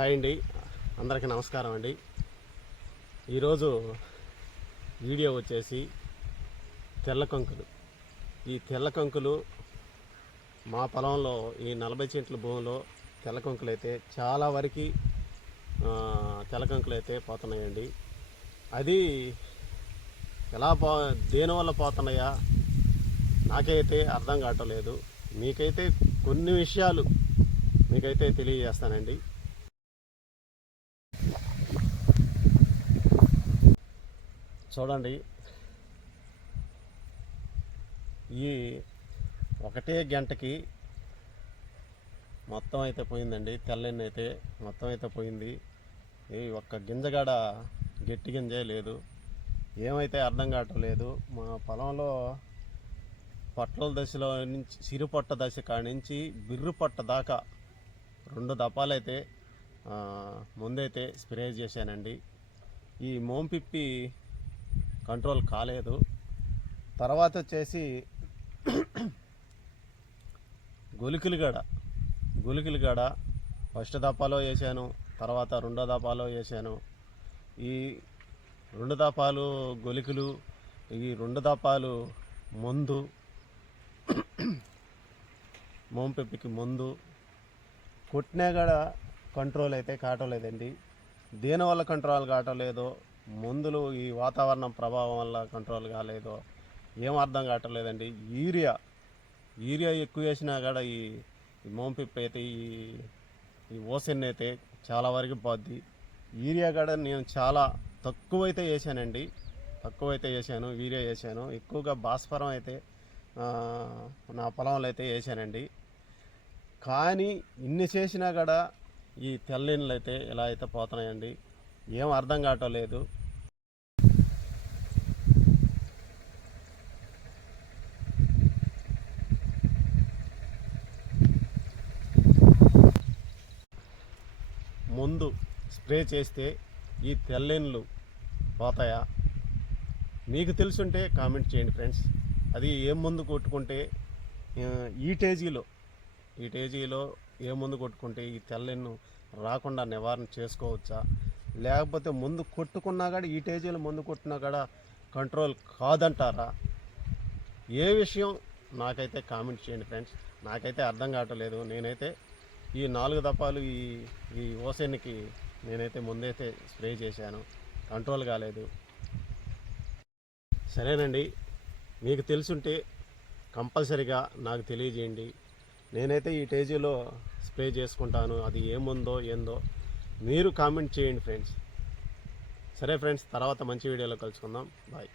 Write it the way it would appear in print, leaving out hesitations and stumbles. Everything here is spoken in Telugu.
హాయ్ అండి, అందరికీ నమస్కారం అండి. ఈరోజు వీడియో వచ్చేసి తెల్ల కంకులు. ఈ తెల్ల కంకులు మా పొలంలో ఈ 40 సెంట్ల భూమిలో తెల్ల కంకులు అయితే చాలా వరకు తెల్ల కంకులు అయితే పోతున్నాయండి. అది ఎలా దేనివల్ల పోతున్నాయా నాకైతే అర్థం కావట్లేదు. మీకైతే కొన్ని విషయాలు మీకైతే తెలియజేస్తానండి. చూడండి, ఈ ఒకటే గంటకి మొత్తం అయితే పోయిందండి. తెల్లెన్ని అయితే మొత్తం అయితే పోయింది. ఈ ఒక్క గింజగాడ గట్టి గింజే లేదు. ఏమైతే అర్థం కావటం లేదు. మా పొలంలో పొట్టల దశలో నుంచి సిరుపొట్ట దశ కాడి నుంచి బిర్రు పొట్ట దాకా 2 దపాలైతే ముందైతే స్ప్రే చేశానండి. ఈ మోంపిప్పి కంట్రోల్ కాలేదు. తర్వాత వచ్చేసి గులికలు గడ ఫస్ట్ దపాలో వేసాను, తర్వాత 2వ దపాలో వేసాను. ఈ 2 దపాలు గొలికలు, ఈ 2 దపాలు మందు, మోంపెప్పికి మందు కొట్టినా కూడా కంట్రోల్ అయితే కావట్లేదండి. దేనివల్ల కంట్రోల్ కావట్లేదో, మందులు ఈ వాతావరణం ప్రభావం వల్ల కంట్రోల్ కాలేదో ఏం అర్థం కావట్లేదండి. యూరియా ఎక్కువ వేసినా కూడా ఈ మోంపిప్పి అయితే ఈ ఓసెన్ అయితే చాలా వరకు పోద్ది. యూరియా కూడా నేను చాలా తక్కువైతే వేసానండి. యూరియా వేసాను. ఎక్కువగా భాస్వరం అయితే నా పొలంలో అయితే వేసానండి. కానీ ఇన్ని చేసినా కూడా ఈ తెల్లెన్లు అయితే ఇలా అయితే పోతున్నాయండి. ఏం అర్థం కావటం లేదు. ముందు స్ప్రే చేస్తే ఈ తెల్లెన్లు పోతాయా? మీకు తెలుసుంటే కామెంట్ చేయండి ఫ్రెండ్స్. అది ఏ మందు కొట్టుకుంటే ఈ టేజీలో ఏ మందు కొట్టుకుంటే ఈ తెల్లెన్ను రాకుండా నివారణ చేసుకోవచ్చా? లేకపోతే ముందు కొట్టుకున్నా కూడా ఈ టేజీలో మందు కొట్టినా కూడా కంట్రోల్ కాదంటారా? ఏ విషయం నాకైతే కామెంట్ చేయండి ఫ్రెండ్స్. నాకైతే అర్థం కావట్లేదు. నేనైతే ఈ 4 దపాలు ఈ ఓసెన్కి నేనైతే ముందైతే స్ప్రే చేశాను, కంట్రోల్ కాలేదు. సరేనండి, మీకు తెలుసుంటే కంపల్సరిగా నాకు తెలియజేయండి. నేనైతే ఈ టేజీలో స్ప్రే చేసుకుంటాను. అది ఏముందో ఏందో మీరు కామెంట్ చేయండి ఫ్రెండ్స్. సరే ఫ్రెండ్స్, తర్వాత మంచి వీడియోలో కలుసుకుందాం. బాయ్.